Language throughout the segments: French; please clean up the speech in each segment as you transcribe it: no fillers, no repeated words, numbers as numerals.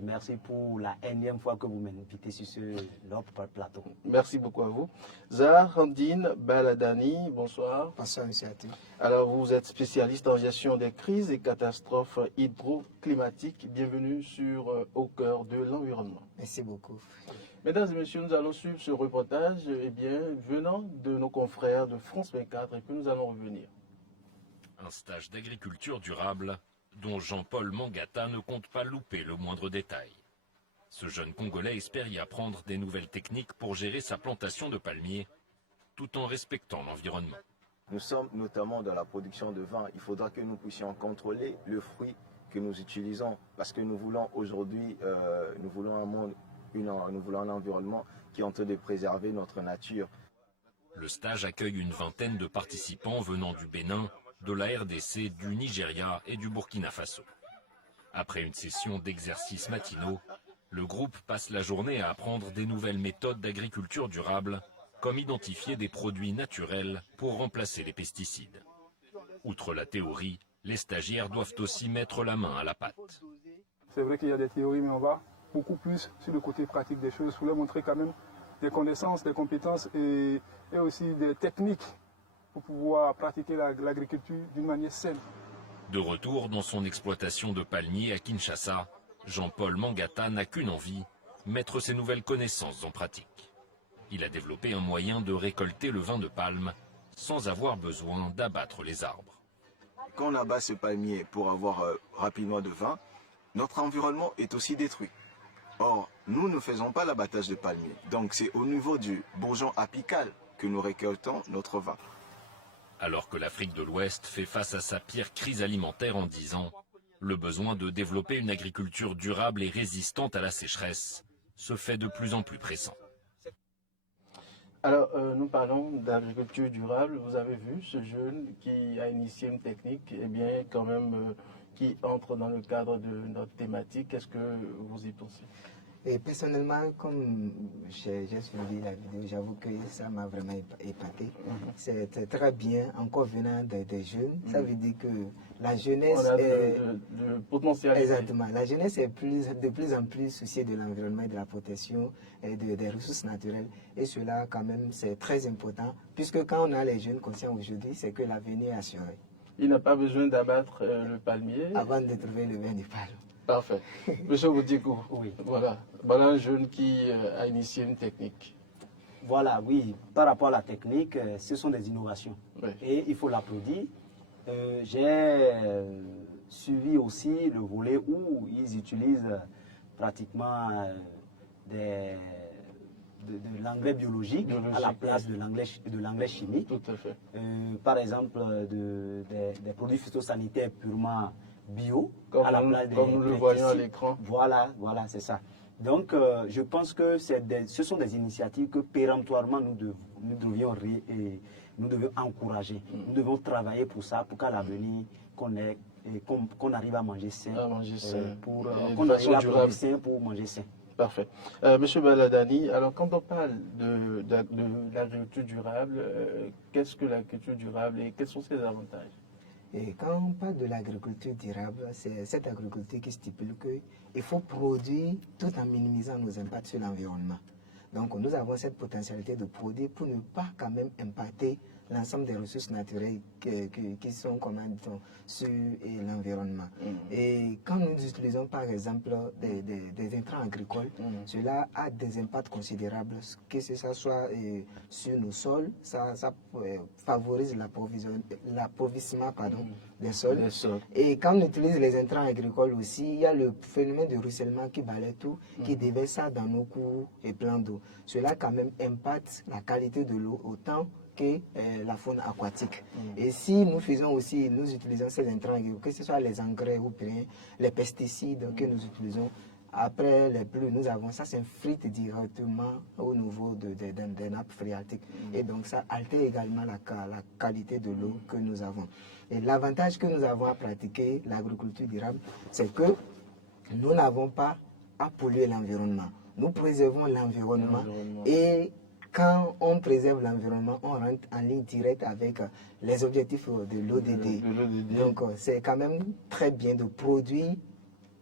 et merci pour la énième fois que vous m'invitez sur notre plateau. Merci beaucoup à vous. Zahandine Baladani, bonsoir. Bonsoir, monsieur Atou. Alors, vous êtes spécialiste en gestion des crises et catastrophes hydroclimatiques. Bienvenue sur Au cœur de l'environnement. Merci beaucoup. Mesdames et messieurs, nous allons suivre ce reportage venant de nos confrères de France 24 et puis nous allons revenir. Un stage d'agriculture durable dont Jean-Paul Mangata ne compte pas louper le moindre détail. Ce jeune Congolais espère y apprendre des nouvelles techniques pour gérer sa plantation de palmiers tout en respectant l'environnement. Nous sommes notamment dans la production de vin. Il faudra que nous puissions contrôler le fruit que nous utilisons parce que nous voulons aujourd'hui, nous voulons un monde, nous voulons un environnement qui est en train de préserver notre nature. Le stage accueille une vingtaine de participants venant du Bénin, de la RDC, du Nigeria et du Burkina Faso. Après une session d'exercices matinaux, le groupe passe la journée à apprendre des nouvelles méthodes d'agriculture durable, comme identifier des produits naturels pour remplacer les pesticides. Outre la théorie, les stagiaires doivent aussi mettre la main à la pâte. C'est vrai qu'il y a des théories, mais on va beaucoup plus sur le côté pratique des choses, pour leur montrer quand même des connaissances, des compétences et aussi des techniques pour pouvoir pratiquer l'agriculture d'une manière saine. De retour dans son exploitation de palmiers à Kinshasa, Jean-Paul Mangata n'a qu'une envie, mettre ses nouvelles connaissances en pratique. Il a développé un moyen de récolter le vin de palme sans avoir besoin d'abattre les arbres. Quand on abat ce palmier pour avoir rapidement de vin, notre environnement est aussi détruit. Or, nous ne faisons pas l'abattage de palmier. Donc c'est au niveau du bourgeon apical que nous récoltons notre vin. Alors que l'Afrique de l'Ouest fait face à sa pire crise alimentaire en 10 ans, le besoin de développer une agriculture durable et résistante à la sécheresse se fait de plus en plus pressant. Alors, nous parlons d'agriculture durable. Vous avez vu ce jeune qui a initié une technique, quand même, qui entre dans le cadre de notre thématique. Qu'est-ce que vous y pensez? Et personnellement, comme j'ai suivi la vidéo, j'avoue que ça m'a vraiment épaté. C'est très bien, encore venant des jeunes. Ça veut dire que la jeunesse est... de potentialité. Exactement. La jeunesse est de plus en plus souciée de l'environnement et de la protection et des ressources naturelles. Et cela, quand même, c'est très important. Puisque quand on a les jeunes conscients aujourd'hui, c'est que l'avenir est assuré. Il n'a pas besoin d'abattre le palmier. Avant de trouver le vin du palme. Parfait. Monsieur Boudiko, oui. Voilà un jeune qui a initié une technique. Voilà, oui, par rapport à la technique, ce sont des innovations. Oui. Et il faut l'applaudir. J'ai suivi aussi le volet où ils utilisent pratiquement de l'engrais biologique à la place de l'engrais chimique. Tout à fait. Par exemple, des produits phytosanitaires purement bio, comme à la place comme nous le voyons à l'écran. Voilà, c'est ça. Donc, je pense que ce sont des initiatives que péremptoirement nous devions encourager. Nous devons travailler pour ça, pour qu'à l'avenir, qu'on arrive à manger sain, qu'on arrive à produire sain pour manger sain. Parfait. Monsieur Baladani, alors quand on parle de l'agriculture durable, qu'est-ce que l'agriculture durable et quels sont ses avantages? Et quand on parle de l'agriculture durable, c'est cette agriculture qui stipule qu'il faut produire tout en minimisant nos impacts sur l'environnement. Donc nous avons cette potentialité de produire pour ne pas quand même impacter l'ensemble des ressources naturelles qui sont, comment dit-on, sur l'environnement. Et quand nous utilisons par exemple des intrants agricoles, cela a des impacts considérables, que ce soit sur nos sols, ça favorise l'appauvrissement des sols. Et quand on utilise les intrants agricoles aussi, il y a le phénomène de ruissellement qui balaie tout, qui déverse ça dans nos cours et plans d'eau. Cela quand même impacte la qualité de l'eau autant que la faune aquatique. Et si nous utilisons ces intrants agricoles, que ce soit les engrais ou bien les pesticides que nous utilisons, après les pluies, ça s'infiltre directement au niveau des nappes phréatiques. Et donc ça altère également la qualité de l'eau que nous avons. Et l'avantage que nous avons à pratiquer l'agriculture durable, c'est que nous n'avons pas à polluer l'environnement. Nous préservons l'environnement et quand on préserve l'environnement, on rentre en ligne directe avec les objectifs de l'ODD. Donc c'est quand même très bien de produire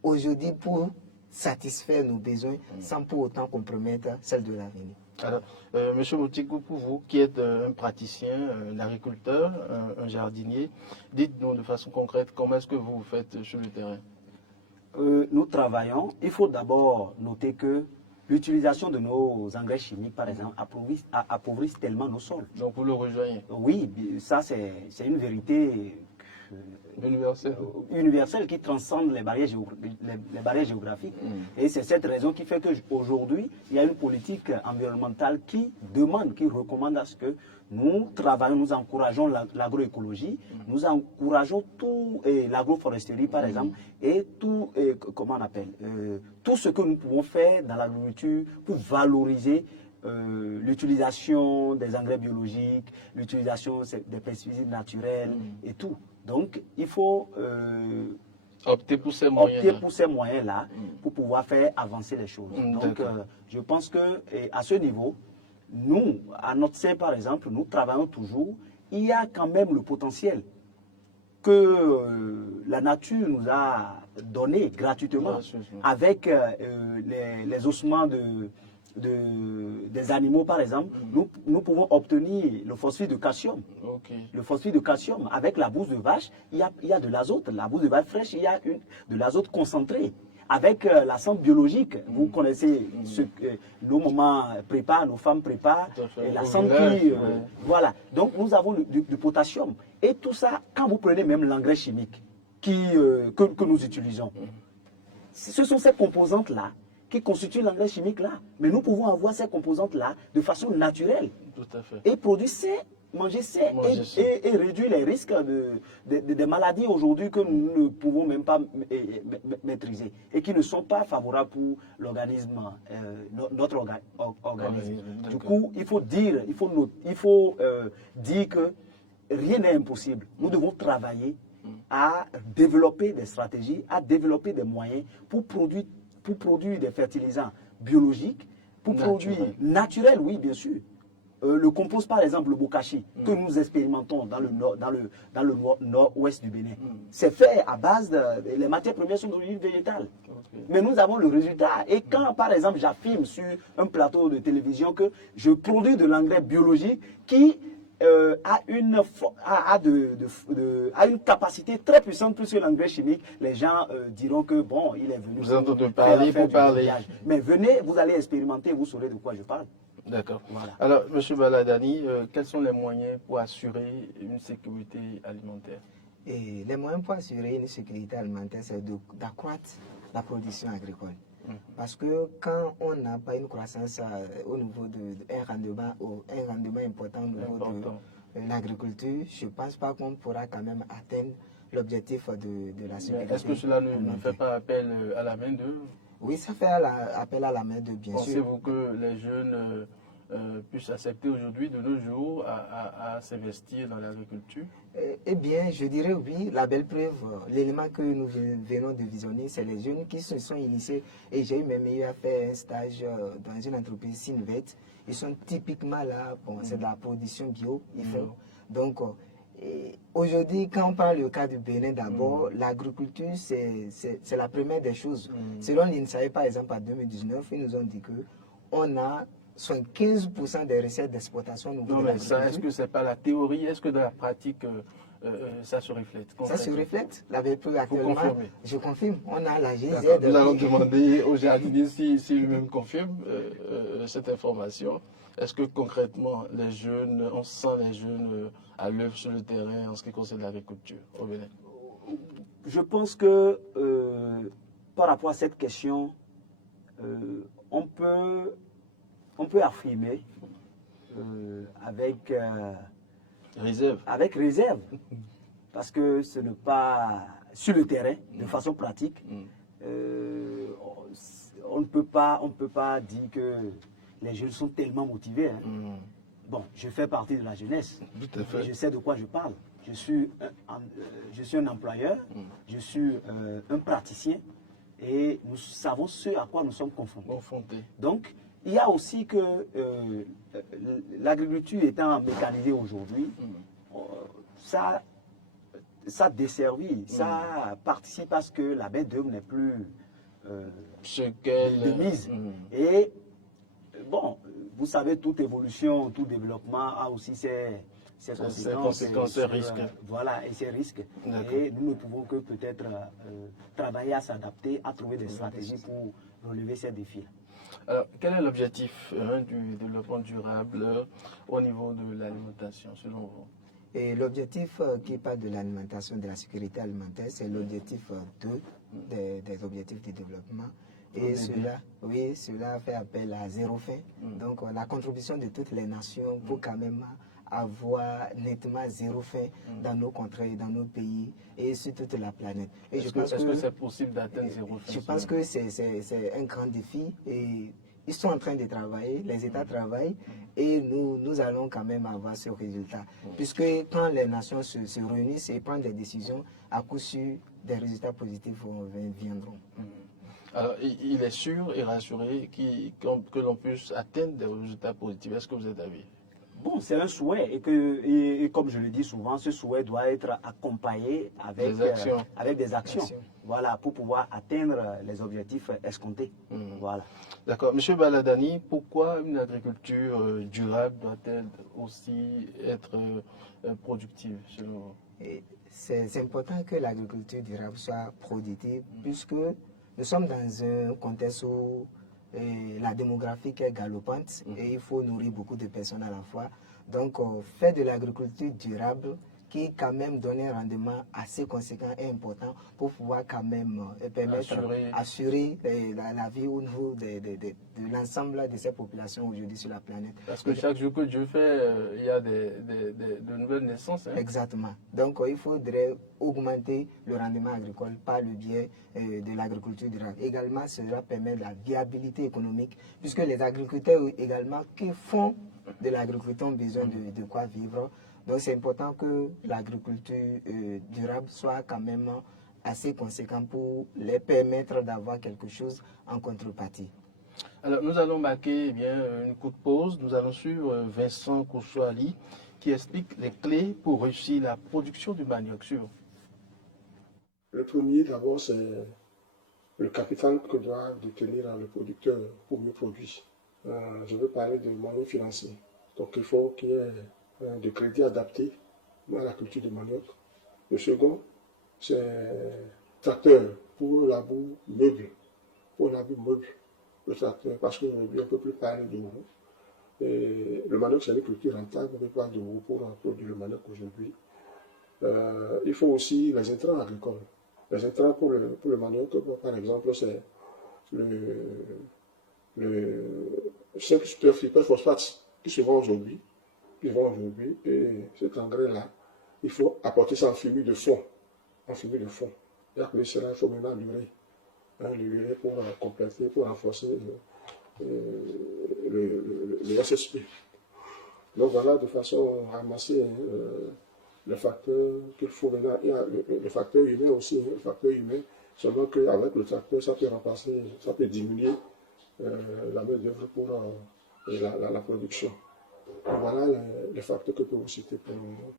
aujourd'hui pour satisfaire nos besoins sans pour autant compromettre celle de l'avenir. Alors, Monsieur Moutikou, pour vous qui êtes un praticien, un agriculteur, un jardinier, dites-nous de façon concrète comment est-ce que vous faites sur le terrain? Nous travaillons. Il faut d'abord noter que l'utilisation de nos engrais chimiques, par exemple, appauvrissent tellement nos sols. Donc vous le rejoignez? Oui, ça c'est une vérité universelle qui transcende les barrières géographiques. Et c'est cette raison qui fait qu'aujourd'hui, il y a une politique environnementale qui demande, qui recommande à ce que nous travaillons, nous encourageons l'agroécologie, nous encourageons tout, l'agroforesterie par exemple, et tout, comment on appelle, tout ce que nous pouvons faire dans l'agriculture pour valoriser l'utilisation des engrais biologiques, l'utilisation des pesticides naturels et tout. Donc, il faut opter pour ces moyens-là pour pouvoir faire avancer les choses. Donc, je pense que à ce niveau, nous, à notre sein par exemple, nous travaillons toujours. Il y a quand même le potentiel que la nature nous a donné gratuitement avec les ossements des animaux, par exemple, nous pouvons obtenir le phosphate de calcium. Le phosphate de calcium, avec la bouse de vache, il y a de l'azote. La bouse de vache fraîche, il y a de l'azote concentré. Avec la santé biologique, vous connaissez nos mamans préparent, nos femmes préparent, et la santé, voilà. Donc nous avons du potassium. Et tout ça, quand vous prenez même l'engrais chimique que nous utilisons, ce sont ces composantes-là qui constituent l'engrais chimique là. Mais nous pouvons avoir ces composantes-là de façon naturelle. Tout à fait. Et produire sain, manger sain et réduire les risques des maladies aujourd'hui que nous ne pouvons même pas maîtriser et qui ne sont pas favorables pour l'organisme, notre organisme. Du coup, il faut dire que rien n'est impossible. Nous devons travailler à développer des stratégies, à développer des moyens pour produire des fertilisants biologiques, pour produire naturels, oui, bien sûr. Le compost, par exemple, le bokashi, que nous expérimentons dans le nord-ouest du Bénin, c'est fait à base les matières premières sont d'origine végétale. Mais nous avons le résultat. Et quand, par exemple, j'affirme sur un plateau de télévision que je produis de l'engrais biologique qui a une capacité très puissante plus que l'engrais chimique, les gens diront que bon, il est venu. Vous entendez parler pour parler. Mais venez, vous allez expérimenter, vous saurez de quoi je parle. D'accord. Voilà. Alors, M. Baladani, quels sont les moyens pour assurer une sécurité alimentaire? Et les moyens pour assurer une sécurité alimentaire, c'est d'accroître la production agricole. Parce que quand on n'a pas une croissance au niveau d'un rendement important au niveau de l'agriculture, je ne pense pas qu'on pourra quand même atteindre l'objectif de la sécurité. Est-ce que cela ne fait pas appel à la main-d'œuvre? Oui, ça fait appel à la main-d'œuvre, bien sûr. Pensez-vous que les jeunes puissent accepter aujourd'hui, de nos jours, à s'investir dans l'agriculture? Eh bien, je dirais oui. La belle preuve, l'élément que nous venons de visionner, c'est les jeunes qui se sont initiés. Et j'ai même eu à faire un stage dans une entreprise Sinvet. Ils sont typiquement là, c'est de la production bio. Donc, aujourd'hui, quand on parle du cas du Bénin, d'abord, l'agriculture, c'est la première des choses. Selon l'INSAE, par exemple, en 2019, ils nous ont dit qu'on a 15% des recettes d'exportation. Non, mais ça, est-ce que ce n'est pas la théorie? Est-ce que dans la pratique, ça se reflète? Ça se reflète. La vérité actuellement, je confirme. On a la GIZ. Nous allons demander au jardinier s'il lui-même confirme cette information. Est-ce que concrètement, les jeunes, on sent les jeunes à l'œuvre sur le terrain en ce qui concerne l'agriculture au Bénin? Je pense que par rapport à cette question, on peut affirmer avec réserve, parce que ce n'est pas sur le terrain, de façon pratique. On ne peut pas dire que les jeunes sont tellement motivés. Bon, je fais partie de la jeunesse, et je sais de quoi je parle. Je suis un employeur, je suis un praticien, et nous savons ce à quoi nous sommes confrontés. Donc, il y a aussi que l'agriculture étant mécanisée aujourd'hui, ça desservit, ça participe à ce que la main-d'œuvre n'est plus de mise. Et bon, vous savez, toute évolution, tout développement a aussi ses conséquences, ses risques. Voilà, et ses risques. Et nous ne pouvons que peut-être travailler à s'adapter, à trouver des stratégies pour relever ces défis. Alors, quel est l'objectif du développement durable au niveau de l'alimentation, selon vous? Et l'objectif qui parle de l'alimentation, de la sécurité alimentaire, c'est l'objectif 2 des objectifs de développement. Et cela fait appel à zéro faim. Donc la contribution de toutes les nations pour quand même avoir nettement zéro faim dans nos contrées, dans nos pays et sur toute la planète. Est-ce que c'est possible d'atteindre zéro faim? Je pense que c'est un grand défi et ils sont en train de travailler, les États travaillent et nous allons quand même avoir ce résultat. Puisque quand les nations se réunissent et prennent des décisions, à coup sûr, des résultats positifs viendront. Alors, il est sûr et rassuré que l'on puisse atteindre des résultats positifs. Est-ce que vous êtes d'avis? Bon, c'est un souhait et comme je le dis souvent, ce souhait doit être accompagné avec des actions. Voilà, pour pouvoir atteindre les objectifs escomptés. Voilà. D'accord. Monsieur Baladani, pourquoi une agriculture durable doit-elle aussi être productive selon vous? C'est important que l'agriculture durable soit productive puisque nous sommes dans un contexte où la démographie est galopante et il faut nourrir beaucoup de personnes à la fois. Donc, faire de l'agriculture durable qui quand même donne un rendement assez conséquent et important pour pouvoir quand même permettre assurer la vie au niveau de l'ensemble de ces populations aujourd'hui sur la planète. Parce que chaque jour que Dieu fait, il y a de nouvelles naissances. Hein? Exactement. Donc il faudrait augmenter le rendement agricole par le biais de l'agriculture durable. Également, cela permet la viabilité économique puisque les agriculteurs également qui font de l'agriculture ont besoin de quoi vivre. Donc c'est important que l'agriculture durable soit quand même assez conséquent pour les permettre d'avoir quelque chose en contrepartie. Alors nous allons marquer une courte pause. Nous allons suivre Vincent Kouchouali qui explique les clés pour réussir la production du manioc sûr. Le premier d'abord c'est le capital que doit détenir le producteur pour mieux produire. Je veux parler de moyens financiers. Donc il faut qu'il y ait de crédits adaptés à la culture du manioc. Le second, c'est tracteur pour labour meuble. Le tracteur, parce qu'aujourd'hui on ne peut plus parler de roue. Le manioc, c'est une culture rentable, on ne peut pas de roue pour produire le manioc aujourd'hui. Il faut aussi les intrants agricoles. Les intrants pour le manioc, par exemple, c'est le 5 superphosphate qui se vend aujourd'hui. Et cet engrais-là, il faut apporter ça en fumier de fond. Et après cela, il faut maintenant l'urer pour compléter, pour renforcer le SSP. Donc voilà, de façon à ramasser le facteur qu'il faut maintenant. Il y a le facteur humain aussi, le facteur humain, seulement qu'avec le tracteur, ça peut remplacer, ça peut diminuer la main-d'œuvre pour la production. Voilà les facteurs que je peux vous citer pour le moment.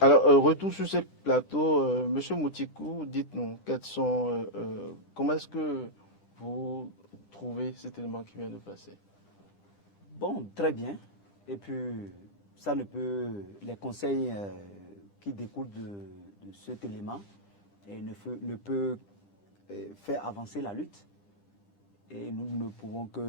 Alors, retour sur ce plateau, Monsieur Moutikou, dites-nous, comment est-ce que vous trouvez cet élément qui vient de passer? Bon, très bien. Et puis, les conseils qui découlent de cet élément ne peuvent faire avancer la lutte. Et nous ne pouvons que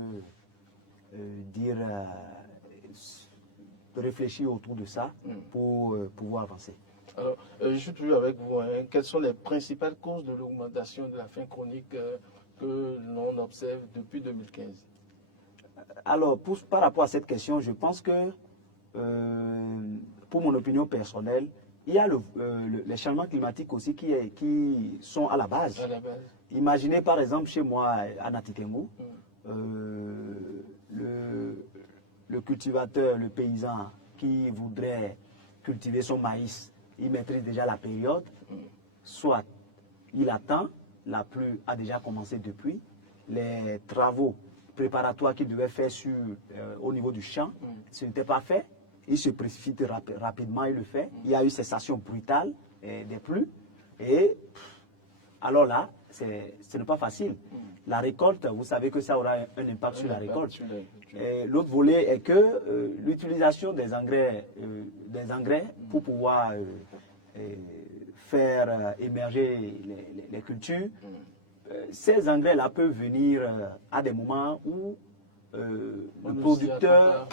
réfléchir autour de ça pour pouvoir avancer. Alors, je suis toujours avec vous. Quelles sont les principales causes de l'augmentation de la faim chronique que l'on observe depuis 2015? Alors, par rapport à cette question, je pense que, pour mon opinion personnelle, il y a les changements climatiques aussi qui sont à la base. Imaginez par exemple chez moi, à Natitengou, le cultivateur, le paysan qui voudrait cultiver son maïs, il maîtrise déjà la période, soit il attend, la pluie a déjà commencé depuis, les travaux préparatoires qu'il devait faire au niveau du champ, ce n'était pas fait, il se précipite rapidement, il le fait, il y a eu cessation brutale des pluies, et alors là, ce n'est pas facile. La récolte, vous savez que ça aura un impact sur la récolte. L'autre volet est que l'utilisation des engrais pour pouvoir faire émerger les cultures, ces engrais-là peuvent venir à des moments où le producteur,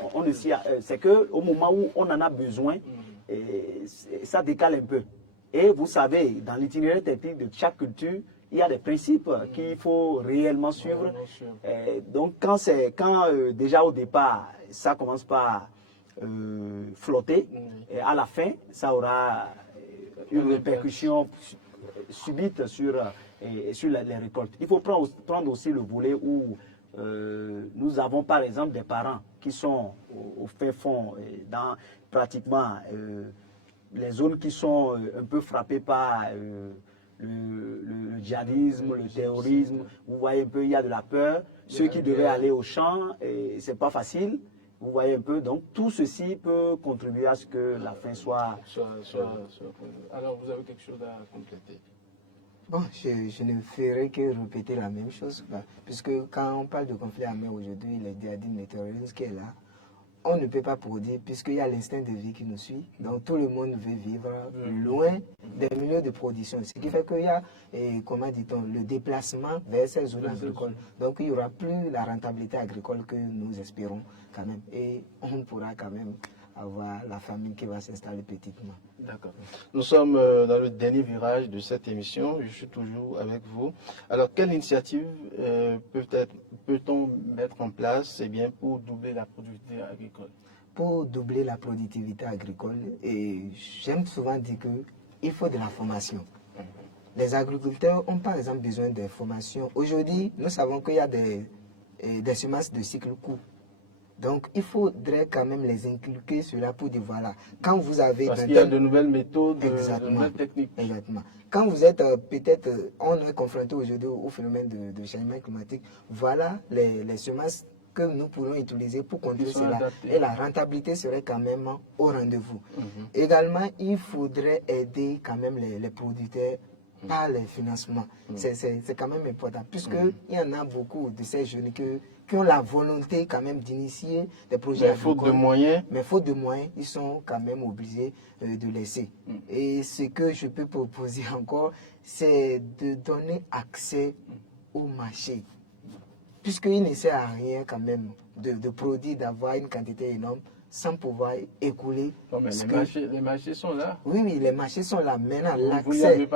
c'est qu'au moment où on en a besoin, ça décale un peu. Et vous savez, dans l'itinéraire technique de chaque culture, il y a des principes qu'il faut réellement suivre. Donc quand déjà au départ, ça commence par flotter, et à la fin, ça aura une répercussion subite sur les récoltes. Il faut prendre aussi le volet où nous avons par exemple des parents qui sont au fin fond, dans pratiquement les zones qui sont un peu frappées par le djihadisme, le terrorisme. Vous voyez un peu, il y a de la peur. Ceux qui devaient aller au champ, ce n'est pas facile. Vous voyez un peu, donc tout ceci peut contribuer à ce que la fin soit... Alors, vous avez quelque chose à compléter? Bon, je ne ferai que répéter la même chose, puisque quand on parle de conflit armé aujourd'hui, le djihadisme, le terrorisme qui est là, on ne peut pas produire puisqu'il y a l'instinct de vie qui nous suit. Donc tout le monde veut vivre loin des milieux de production. Ce qui fait qu'il y a, comment dit-on, le déplacement vers ces zones agricoles. Donc il n'y aura plus la rentabilité agricole que nous espérons quand même. Et on pourra quand même avoir la famine qui va s'installer petitement. D'accord. Nous sommes dans le dernier virage de cette émission. Je suis toujours avec vous. Alors, quelle initiative peut-on mettre en place pour doubler la productivité agricole? Pour doubler la productivité agricole, et j'aime souvent dire qu'il faut de la formation. Les agriculteurs ont par exemple besoin de formation. Aujourd'hui, nous savons qu'il y a des semences de cycle court. Donc, il faudrait quand même les inculquer cela pour dire, voilà, quand vous avez... Parce qu'il y a de nouvelles méthodes, exactement, de nouvelles techniques. Exactement. Quand vous êtes peut-être, on est confronté aujourd'hui au phénomène de changement climatique, voilà les semences que nous pourrons utiliser pour contrer cela. Et la rentabilité serait quand même au rendez-vous. Également, il faudrait aider quand même les producteurs par les financements. C'est quand même important, puisqu'il y en a beaucoup de ces jeunes qui ont la volonté quand même d'initier des projets agricoles. Faute de moyens. Mais faute de moyens, ils sont quand même obligés de laisser. Et ce que je peux proposer encore, c'est de donner accès au marché. Puisqu'il ne sert à rien quand même de produire, d'avoir une quantité énorme sans pouvoir écouler. Non, mais les marchés sont là. Oui, les marchés sont là. Maintenant, l'accès,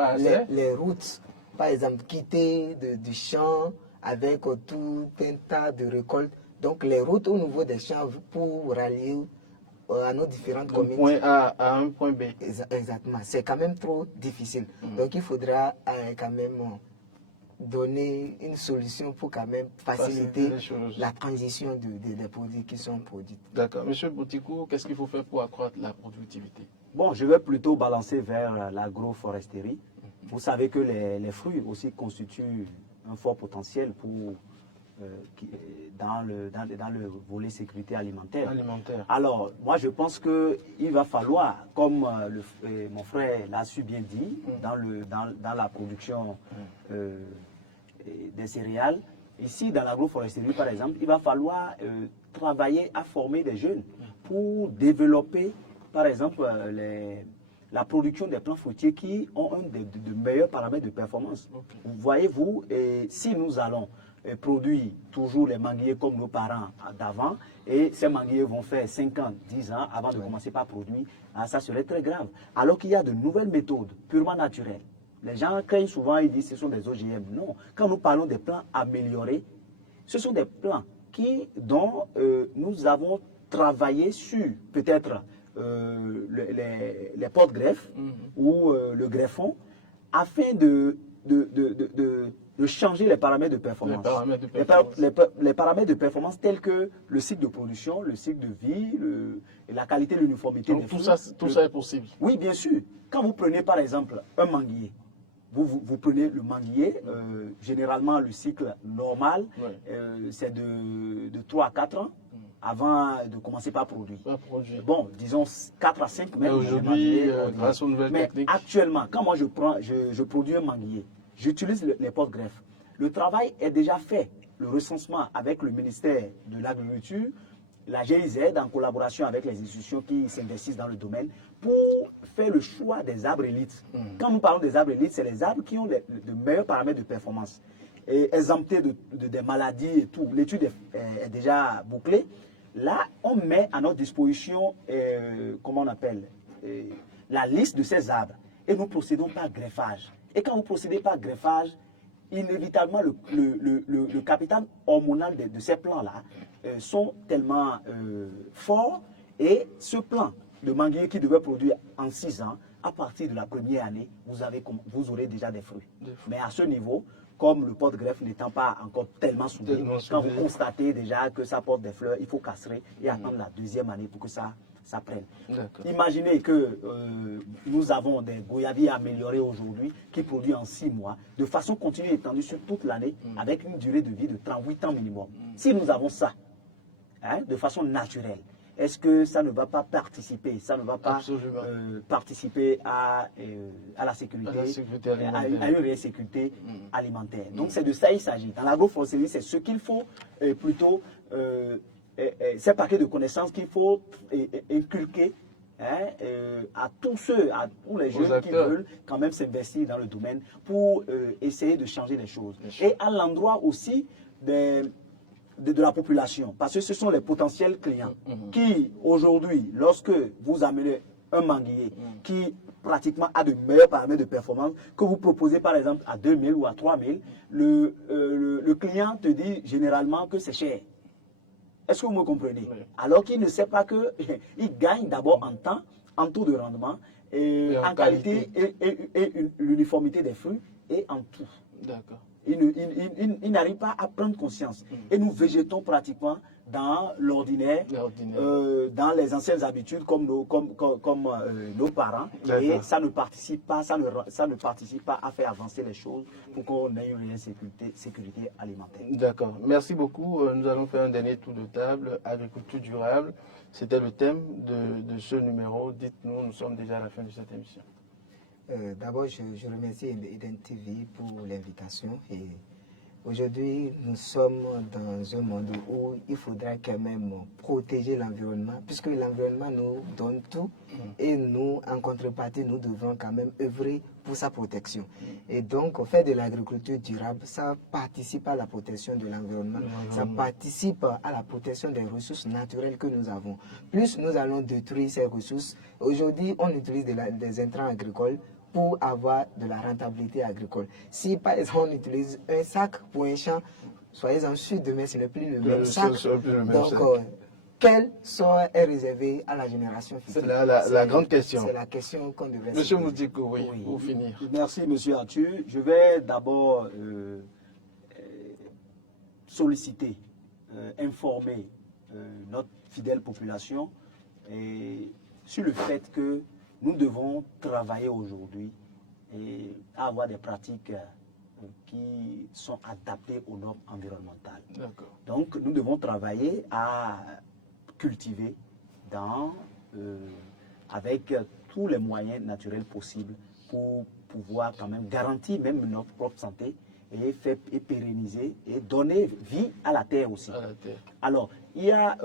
les routes, par exemple, quitter du champ avec tout un tas de récoltes. Donc, les routes au niveau des champs pour rallier à nos différentes communes. D'un point A à un point B. Exactement. C'est quand même trop difficile. Donc, il faudra quand même donner une solution pour quand même faciliter la transition des produits qui sont produits. D'accord. Monsieur Boutikou, qu'est-ce qu'il faut faire pour accroître la productivité? Bon, je vais plutôt balancer vers l'agroforesterie. Vous savez que les fruits aussi constituent un fort potentiel pour, dans le volet sécurité alimentaire. Alors, moi je pense qu'il va falloir, comme mon frère l'a su bien dit, dans la production des céréales, ici dans l'agroforesterie par exemple, il va falloir travailler à former des jeunes pour développer par exemple la production des plants fruitiers qui ont un des meilleurs paramètres de performance. Voyez-vous, si nous allons produire toujours les manguiers comme nos parents d'avant, et ces manguiers vont faire 5 ans, 10 ans avant de commencer par produire, ça serait très grave. Alors qu'il y a de nouvelles méthodes purement naturelles. Les gens craignent souvent, ils disent que ce sont des OGM. Non, quand nous parlons des plants améliorés, ce sont des plants dont nous avons travaillé sur peut-être les porte-greffes ou le greffon afin de changer les paramètres de performance. Les paramètres de performance tels que le cycle de production, le cycle de vie, la qualité et l'uniformité des fruits. Tout ça est possible. Oui, bien sûr. Quand vous prenez par exemple un manguier, vous prenez le manguier, généralement le cycle normal, c'est de 3 à 4 ans avant de commencer par produire. Bon, disons 4 à 5 mètres. Aujourd'hui, grâce aux nouvelles techniques. Actuellement, quand moi je produis un manguier, j'utilise les porte-greffes. Le travail est déjà fait. Le recensement avec le ministère de l'Agriculture, la GIZ, en collaboration avec les institutions qui s'investissent dans le domaine, pour faire le choix des arbres élites. Quand nous parlons des arbres élites, c'est les arbres qui ont de meilleurs paramètres de performance, et exemptés des maladies et tout. L'étude est déjà bouclée. Là, on met à notre disposition, comment on appelle, la liste de ces arbres. Et nous procédons par greffage. Et quand vous procédez par greffage, inévitablement, le capital hormonal de ces plants-là sont tellement forts. Et ce plant de manguier qui devait produire en 6 ans, à partir de la première année, vous aurez déjà des fruits. Mais à ce niveau, comme le porte-greffe n'étant pas encore tellement soudé, quand vous constatez déjà que ça porte des fleurs, il faut castrer et attendre la deuxième année pour que ça prenne. Imaginez que nous avons des goyaviers améliorés aujourd'hui qui produisent en 6 mois, de façon continue et étendue sur toute l'année, avec une durée de vie de 38 ans minimum. Si nous avons ça, de façon naturelle, est-ce que ça ne va pas participer, participer à la sécurité, à une réelle sécurité alimentaire. Donc c'est de ça qu'il s'agit. Dans l'agroforesterie, c'est ce qu'il faut plutôt, ces paquets de connaissances qu'il faut inculquer à tous les jeunes qui veulent quand même s'investir dans le domaine pour essayer de changer les choses. Et à l'endroit aussi de la population, parce que ce sont les potentiels clients qui, aujourd'hui, lorsque vous amenez un manguier qui pratiquement a de meilleurs paramètres de performance, que vous proposez par exemple à 2 000 ou à 3 000, le client te dit généralement que c'est cher. Est-ce que vous me comprenez? Alors qu'il ne sait pas qu'il gagne d'abord en temps, en taux de rendement, en qualité et l'uniformité des fruits et en tout. D'accord. Il n'arrive pas à prendre conscience. Et nous végétons pratiquement dans l'ordinaire, dans les anciennes habitudes comme nos parents. Et ça ne participe pas, à faire avancer les choses pour qu'on ait une réelle sécurité alimentaire. D'accord. Merci beaucoup. Nous allons faire un dernier tour de table. Agriculture durable, c'était le thème de ce numéro. Dites-nous, nous sommes déjà à la fin de cette émission. D'abord, je remercie Eden TV pour l'invitation. Et aujourd'hui, nous sommes dans un monde où il faudra quand même protéger l'environnement, puisque l'environnement nous donne tout. Et nous, en contrepartie, nous devons quand même œuvrer pour sa protection. Et donc, faire de l'agriculture durable, ça participe à la protection de l'environnement. Ça participe à la protection des ressources naturelles que nous avons. Plus nous allons détruire ces ressources, aujourd'hui, on utilise des intrants agricoles pour avoir de la rentabilité agricole. Si par exemple on utilise un sac pour un champ, soyez-en sûrs, demain ce n'est plus le même sac. Donc, quel sort est réservé à la génération future? C'est la grande question. C'est la question qu'on devrait se Monsieur poser. Moutikou, oui, pour finir. Merci, Monsieur Arthur. Je vais d'abord solliciter, informer notre fidèle population sur le fait que nous devons travailler aujourd'hui et avoir des pratiques qui sont adaptées aux normes environnementales. Donc, nous devons travailler à cultiver avec tous les moyens naturels possibles pour pouvoir quand même garantir même notre propre santé et pérenniser et donner vie à la terre aussi. Alors, il y a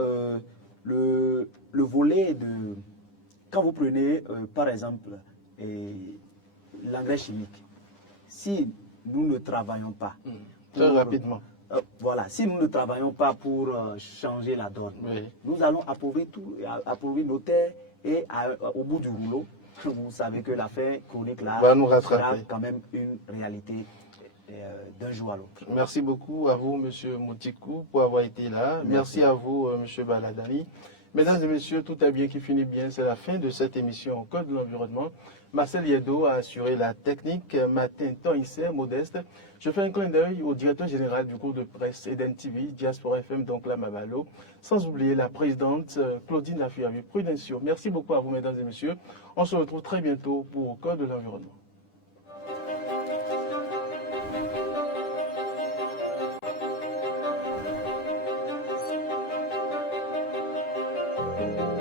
le volet de... Quand vous prenez, par exemple, l'engrais chimique, si nous ne travaillons pas... Très rapidement. Voilà, si nous ne travaillons pas pour changer la donne, nous allons appauvrir nos terres et au bout du rouleau, vous savez que l'affaire chronique là sera quand même une réalité d'un jour à l'autre. Merci beaucoup à vous, M. Moutikou, pour avoir été là. Merci à vous, M. Baladani. Mesdames et messieurs, tout est bien qui finit bien. C'est la fin de cette émission au Code de l'environnement. Marcel Yedo a assuré la technique. Martin Toïsser, modeste. Je fais un clin d'œil au directeur général du groupe de presse Eden TV, Diaspora FM, donc la Mavalo. Sans oublier la présidente Claudine Lafiavu Prudencio. Merci beaucoup à vous, mesdames et messieurs. On se retrouve très bientôt pour au Code de l'environnement. Thank you.